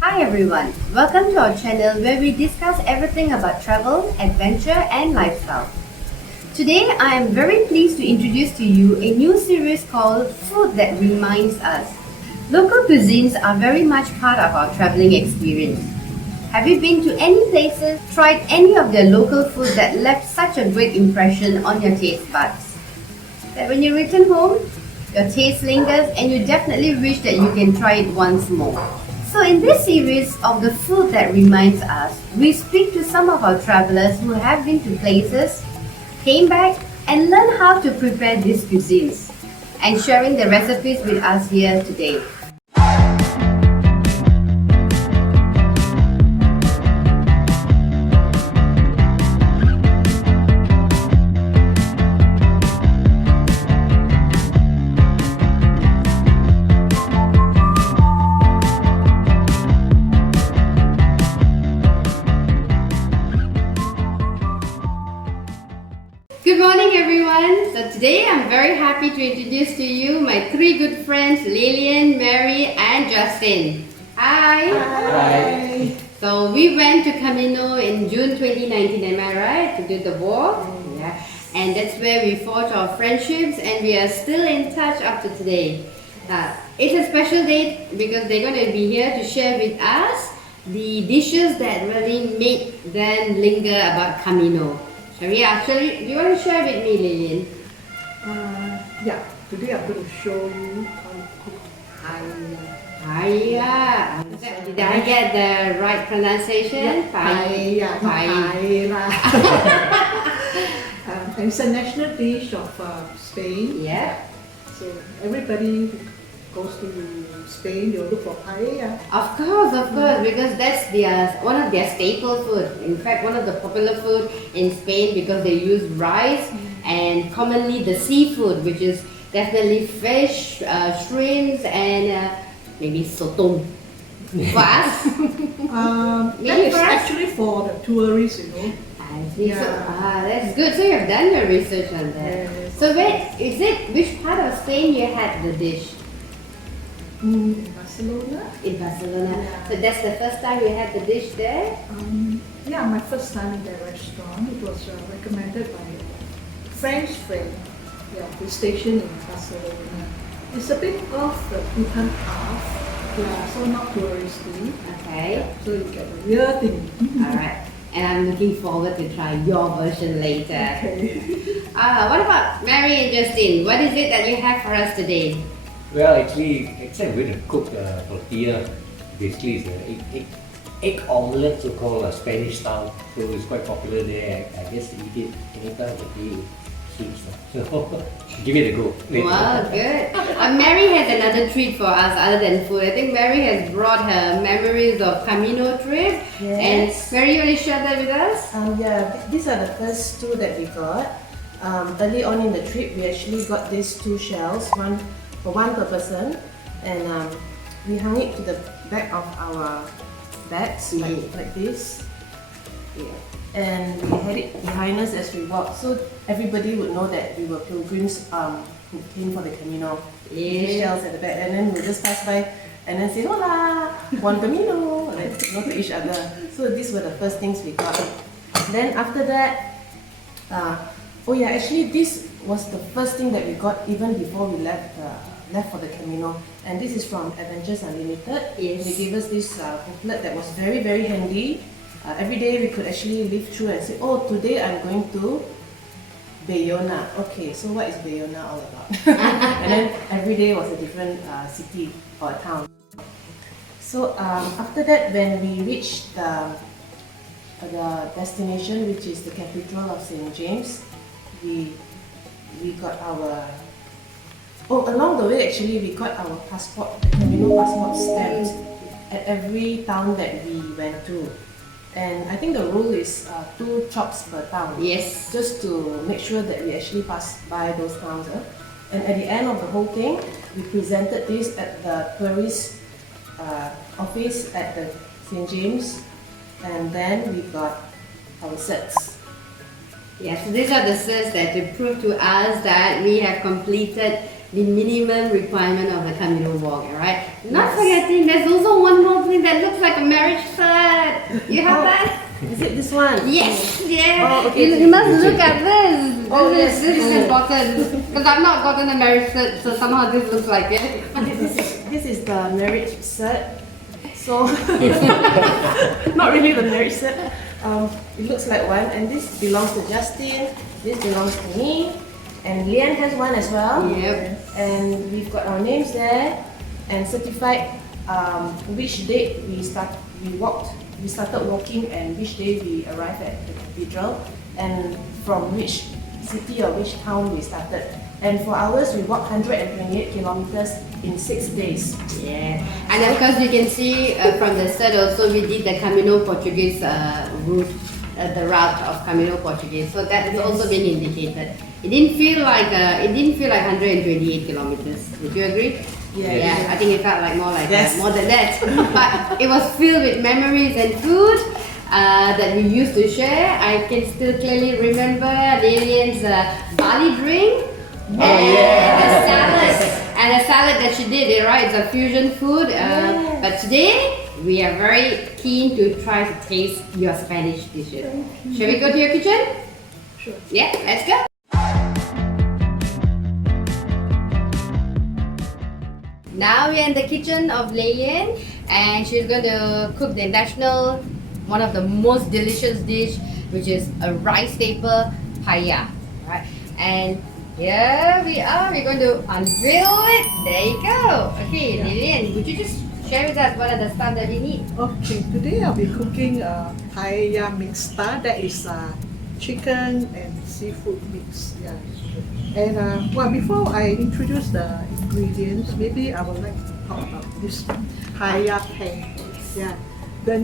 Hi everyone, welcome to our channel where we discuss everything about travel, adventure and lifestyle. Today I am very pleased to introduce to you a new series called Food That Reminds Us. Local cuisines are very much part of our travelling experience. Have you been to any places, tried any of their local food that left such a great impression on your taste buds? That when you return home, your taste lingers and you definitely wish that you can try it once more. So in this series of the food that reminds us, we speak to some of our travelers who have been to places, came back and learned how to prepare these cuisines and sharing the recipes with us here today. Good morning everyone. So today I'm very happy to introduce to you my three good friends, Lay Lian, Mary and Justin. Hi! Hi! So we went to Camino in June 2019, am I right? To do the walk? Yeah. And that's where we forged our friendships and we are still in touch up to today. It's a special date because they're going to be here to share with us the dishes that really made them linger about Camino. Shall we actually, do you want to share with me, Lillian? Yeah, today I'm going to show you how to cook paella. Paella. Did I get the right pronunciation? Paella, not paella. And it's a national dish of Spain. Yeah. So everybody who goes to Spain, they'll look for paella. Of course, because that's one of their staple food. In fact, one of the popular food in Spain because they use rice and commonly the seafood, which is definitely fish, shrimps, and maybe sotong. For us, That is actually for the tourists, you know. I see. So, that's good. So you have done your research on that. Yes. So which part of Spain you had the dish? In Barcelona. In Barcelona. Yeah. So that's the first time you had the dish there? Yeah, my first time in that restaurant. It was recommended by a French friend. Yeah, who's stationed in Barcelona. It's a bit off the beaten path. Yeah, so not touristy. Okay. Yeah, so you get the real thing. Alright. And I'm looking forward to try your version later. Okay. What about Mary and Justin? What is it that you have for us today? Well, actually, I'm going to cook tortilla. Basically, it's an egg omelette, so-called Spanish style. So it's quite popular there. I guess eat it anytime of the day. Sweet stuff. So give it a go. Wow, good. Mary has another treat for us other than food. I think Mary has brought her memories of Camino trip. Yes. And Mary, you want to share that with us? Yeah, these are the first two that we got. Early on in the trip, we actually got these two shells, one per person, and we hung it to the back of our bags like this. Yeah. And we had it behind us as we walked, so everybody would know that we were pilgrims who came for the Camino. These shells at the back, and then we'll just pass by and then say hola, buen camino, like to each other. So these were the first things we got. Then after that, actually this was the first thing that we got even before we left for the Camino. And this is from Adventures Unlimited. Yes. They gave us this booklet that was very, very handy. Every day we could actually live through and say, oh, today I'm going to Bayona. Okay, so what is Bayona all about? And then every day was a different city or town. So after that, when we reached the destination, which is the Cathedral of St. James, we got our... Oh, along the way actually we got our passport, the Camino passport stamped at every town that we went to. And I think the rule is 2 chops per town. Yes. Just to make sure that we actually pass by those towns. And at the end of the whole thing, we presented this at the tourist office at the St. James, and then we got our certs. Yes, so these are the certs that to prove to us that we have completed the minimum requirement of the Camino walk, alright? Not forgetting, there's also one more thing that looks like You have that? Is it this one? Yes, yes. Oh, okay. You must look at this. Oh, yes. This is important because I've not gotten a marriage cert, so somehow this looks like it. This is the marriage cert. So, not really the marriage cert. It looks like one, and this belongs to Justin. This belongs to me, and Lian has one as well. Yep. And we've got our names there, and certified which date we started walking, and which day we arrived at the cathedral, and from which city or which town we started. And for ours, we walked 128 kilometers in 6 days. Yeah, and of course you can see from the start also we did the Camino Portuguese route, the route of Camino Portuguese. So that is also being indicated. It didn't feel like 128 kilometers. Would you agree? Yeah. I think it felt like more like Yes. more than that. But it was filled with memories and food that we used to share. I can still clearly remember Lay Lian's barley drink. And a salad that she did, right? It's a fusion food. But today, we are very keen to try to taste your Spanish dishes. Shall we go to your kitchen? Sure. Yeah, let's go. Now we're in the kitchen of Lay Lian, and she's going to cook the national, one of the most delicious dish, which is a rice paper paella. Right? And here we are, we're going to unveil it. There you go. Okay, Lay Lian, would you just share with us what are the stuff that we need? Okay, today I'll be cooking a paella mixta. That is chicken and seafood mix. Yeah. And well, before I introduce the ingredients, maybe I would like to talk about this paella pan. Yeah. The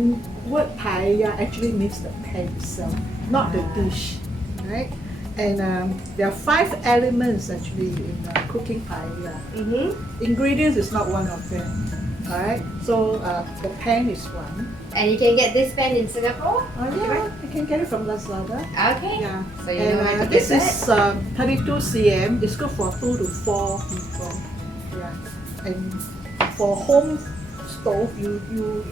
word paella actually means the pan itself, not the dish, right? And there are 5 elements actually in cooking paella. Ingredients is not one of them. Alright, so the pan is one. And you can get this pan in Singapore? Yeah, you can get it from Lazada. Okay. Yeah. So you know where to And get this that? is 32 cm. It's good for 2 to 4 people. Yeah. And for home stove, you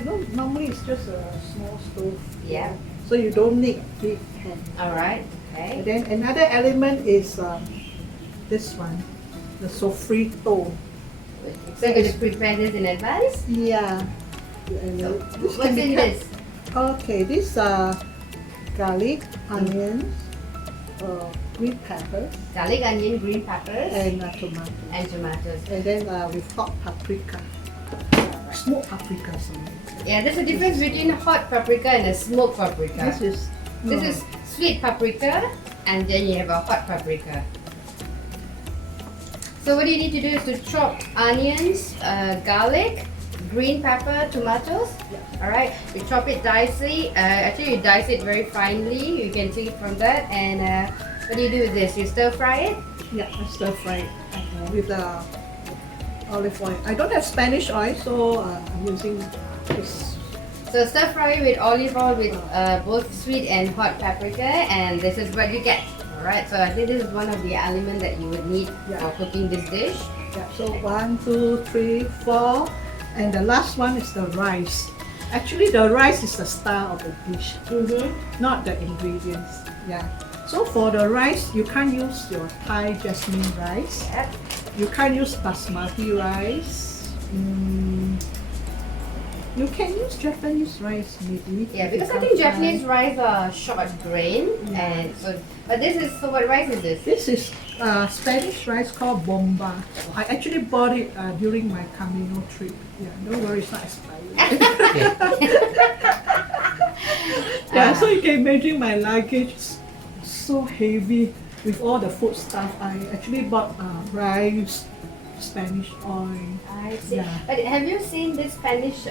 know normally it's just a small stove. Yeah. So you don't need a big pan. Alright, And okay. then another element is this one, the sofrito. So you're going to prepare this in advance? Yeah. And So, this what's can be in cut- this? Okay, these are garlic, onions, green peppers, Garlic, onion, green peppers, and tomatoes. and tomatoes. And then with hot paprika, smoked paprika. Sorry. Yeah, there's a difference between hot paprika and a smoked paprika. This This is sweet paprika, and then you have a hot paprika. So what you need to do is to chop onions, garlic, green pepper, tomatoes. Alright, you chop it dicey. Actually, you dice it very finely. You can see from that. And what do you do with this? You stir fry it. Yeah, I stir fry it with olive oil. I don't have Spanish oil, so I'm using this. So stir fry it with olive oil with both sweet and hot paprika, and this is what you get. Alright, so I think this is one of the elements that you would need for cooking this dish. Yeah, so 1, 2, 3, 4, and the last one is the rice. Actually, the rice is the star of the dish, not the ingredients. Yeah. So for the rice, you can't use your Thai jasmine rice. Yep. You can't use basmati rice. You can use Japanese rice maybe. Yeah, because I You think can't Japanese find- rice are short grain, and so. But this is so. What rice is this? This is Spanish rice called bomba. I actually bought it during my Camino trip. Yeah, don't worry, it's not expired. Yeah, so you can imagine my luggage is so heavy with all the food stuff. I actually bought rice, Spanish oil. I see. Yeah. But have you seen this Spanish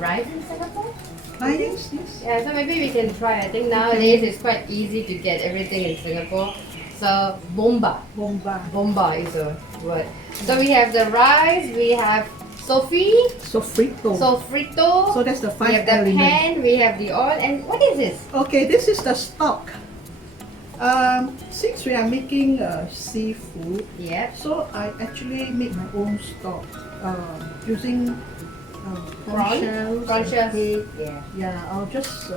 rice in Singapore? Yes. Yeah, so maybe we can try. I think nowadays it's quite easy to get everything in Singapore. So bomba. Bomba is a word. So we have the rice, we have Sofrito. sofrito, So that's the we 5 have the elements. pan, we have the oil, and what is this? Okay, this is the stock. Since we are making seafood, Yeah. so I actually make my own stock using prawn shells. prawn shells. Okay. Yeah. Yeah, I'll just.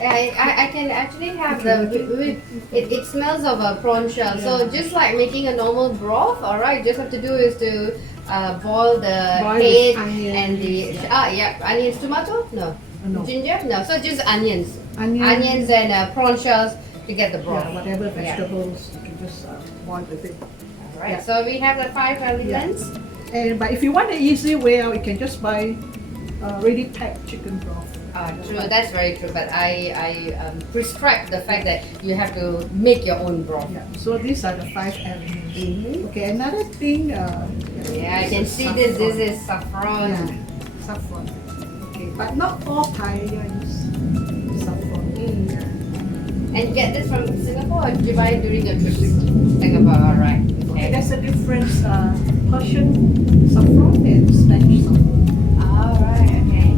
I can actually have Okay. it smells of a prawn shell. So Yeah. just like making a normal broth, alright, just have to do is to boil the Boil head with onions, and the yeah. onions, tomato, no, No. ginger, no. So just onions, Onions. and prawn shells to get the broth. Yeah, whatever Yeah. vegetables you can just boil with it. Alright, Yeah. so we have the 5 elements. But if you want the easy way out, you can just buy ready packed chicken broth. True, that's very true. But I prescribe the fact that you have to make your own broth. Yeah. So these are the 5 elements. Mhm. Okay. Another thing. Yeah, I can see saffron. this. This is saffron. Yeah, saffron. Okay, but not all paella use saffron. Yeah. And you get this from Singapore or did you buy it during your trip to Singapore? Alright. Okay, Okay. there's a difference. Persian saffron and Spanish saffron. Alright, okay.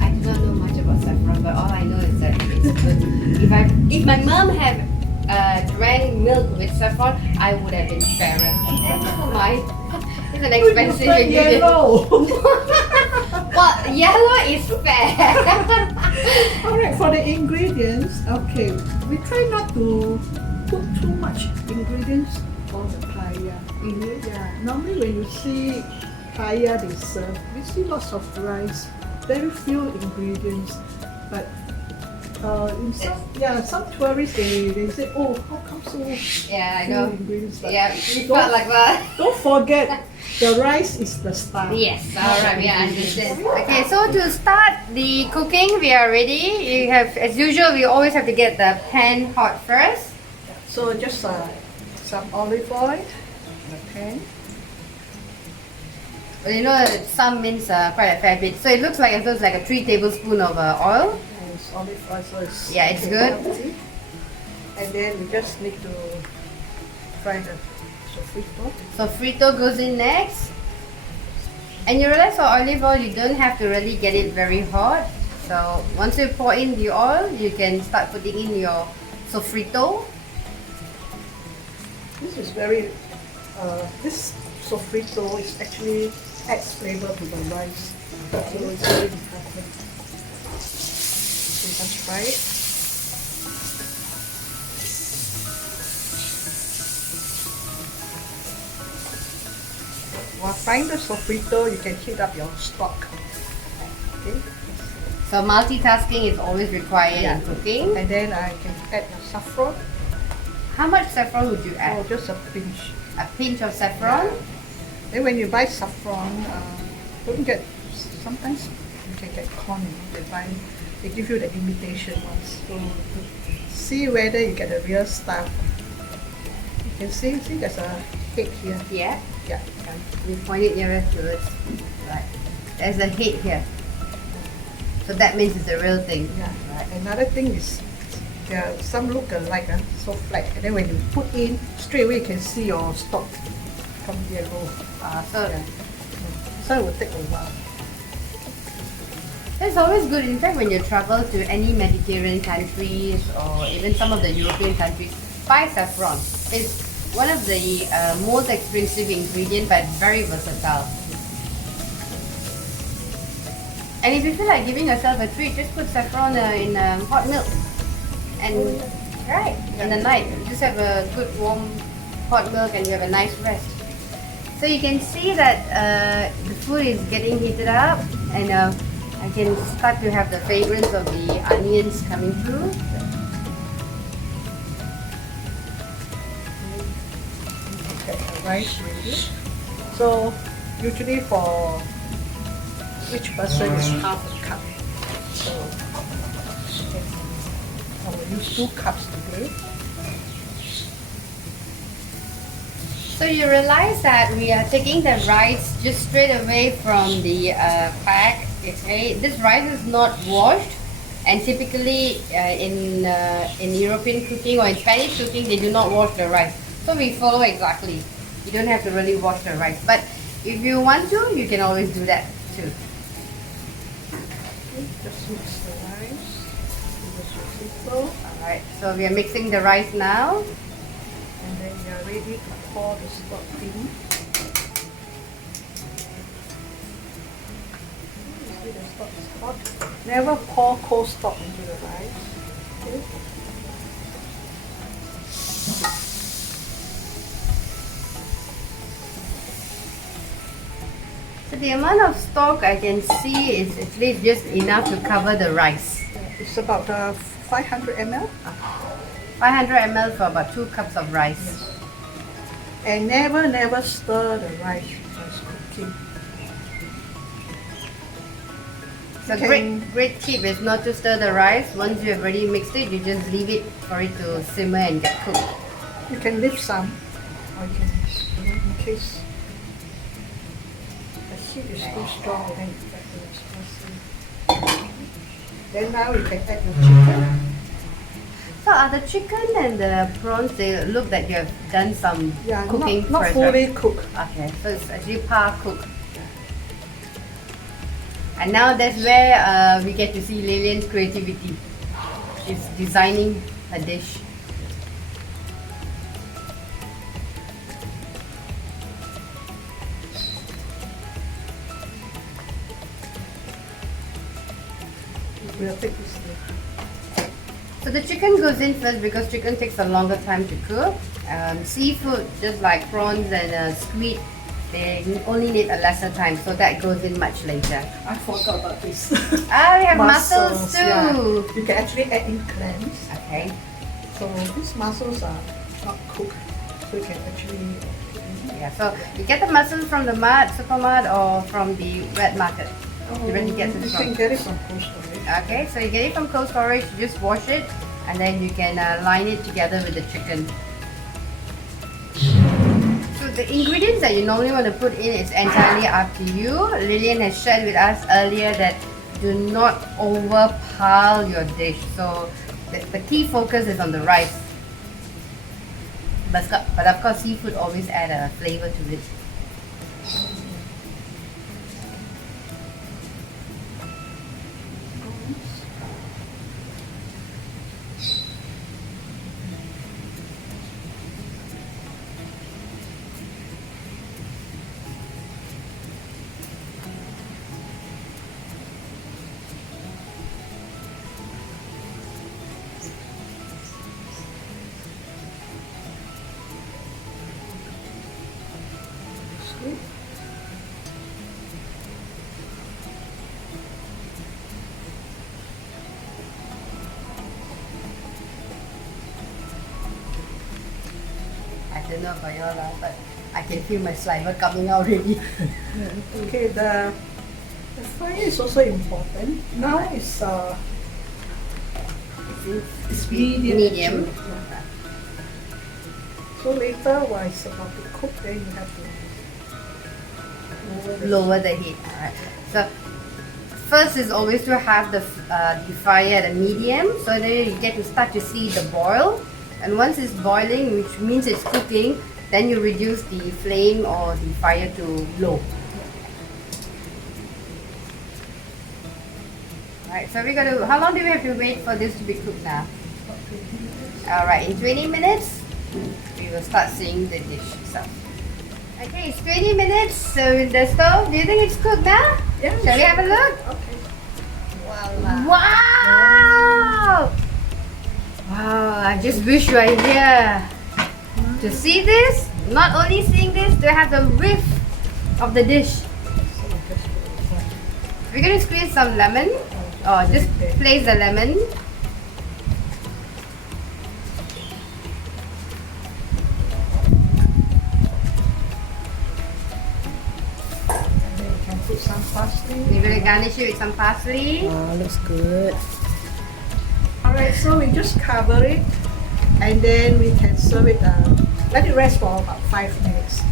I do not know much about saffron, but all I know is that it's good. If my mom had drank milk with saffron, I would have been fairer. Never mind. It's an expensive Turn ingredient. yellow. Well, yellow is fair. Alright, for the ingredients, okay, we try not to put too much ingredients on the paella. Mhm. Yeah, normally when you see paella they serve, we see lots of rice, very few ingredients. But some tourists they say, oh, how come so Yeah, I few know. ingredients? But Yeah, we felt like that. don't forget, the rice is the star. Yes, alright, we understand. Okay, so to start the cooking, we are ready. You have, as usual, we always have to get the pan hot first. So just some olive oil in the pan. Well, you know, some means quite a fair bit. So it looks like a 3 tablespoons of oil. And it's olive oil, so it's Yeah, it's good. healthy. And then we just need to fry the sofrito. So frito goes in next. And you realize for olive oil, you don't have to really get it very hot. So once you pour in the oil, you can start putting in your sofrito. This is very, this sofrito is actually adds flavor to the rice. So it's very important. So just fry it. While frying the sofrito, you can heat up your stock. Okay. So multitasking is always required Yeah. in cooking. And then I can add the saffron. How much saffron would you add? Or just a pinch. A pinch of saffron. Then when you buy saffron, don't get, sometimes you can get corn, they give you the imitation ones. So to see whether you get the real stuff. You can see there's a head here. Yeah. Yeah. You point it nearer to us. Right. There's a head here. So that means it's the real thing. Yeah. Another thing is, some look alike, so flat. And then when you put in, straight away you can see your stock become yellow. So So it will take a while. it's always good. In fact, when you travel to any Mediterranean countries or even some of the European countries, buy saffron. It's one of the most expensive ingredients, but very versatile. And if you feel like giving yourself a treat, just put saffron in hot milk. And in the night, just have a good warm hot milk and you have a nice rest. So you can see that the food is getting heated up, and I can start to have the fragrance of the onions coming through. Get the rice ready. So usually for each person is half a cup. So I will use 2 cups today. So you realize that we are taking the rice just straight away from the pack. Okay, this rice is not washed, and typically in European cooking or in Spanish cooking, they do not wash the rice. So we follow exactly. You don't have to really wash the rice, but if you want to, you can always do that too. Just mix the rice with the sofrito. Alright, so we are mixing the rice now. And then you are ready to pour the stock in. You see the stock is hot. Never pour cold stock into the rice. Okay. So the amount of stock I can see is at least just enough to cover the rice. It's about 500 ml. 500 ml for about 2 cups of rice. And never stir the rice while it's cooking. So Okay. great tip is not to stir the rice. Once you have already mixed it, you just leave it for it to simmer and get cooked. You can leave some, or you can, in case the heat is too strong, then you get the spicy. Then now you can add the chicken. So are the chicken and the prawns, they look that you have done some Yeah, cooking not first, fully right? cooked. Okay, so it's actually par cooked. And now that's where we get to see Lay Lian's creativity. She's designing a dish. We'll take this in. So the chicken goes in first because chicken takes a longer time to cook. Seafood, just like prawns and squid, they only need a lesser time, so that goes in much later. I forgot about this. Ah, we have mussels too. yeah. You can actually add in clams. Okay. So these mussels are not cooked, so you can actually put in. Yeah, so you get the mussels from the supermart or from the wet market. You really get it You from. can get it from cold storage. Okay, so you get it from cold storage, you just wash it and then you can line it together with the chicken. So the ingredients that you normally want to put in is entirely up to you. Lilian has shared with us earlier that do not overpile your dish. So the key focus is on the rice. But of course seafood always add a flavor to it. I don't know about y'all, but I can feel my saliva coming out already. Okay, the fire is also important. Now it's medium. Medium. Yeah. So later, while it's about to cook, then you have to Lower the heat. Alright. So first is always to have the fire at a medium, so then you get to start to see the boil. And once it's boiling, which means it's cooking, then you reduce the flame or the fire to low. Alright, so we're gonna. How long do we have to wait for this to be cooked now? Alright, in 20 minutes, we will start seeing the dish itself. Okay, it's 20 minutes. So in the stove, do you think it's cooked now? Yeah, Shall we have a look? Okay. Wow! Wow, I just wish you were here to see this. Not only seeing this, to have the whiff of the dish. We're going to squeeze some lemon. Oh, just place the lemon. And then you can put some parsley. We're going to garnish it with some parsley. Wow, looks good. Alright, so we just cover it and then we can serve it, let it rest for about 5 minutes.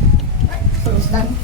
Right, so it's done.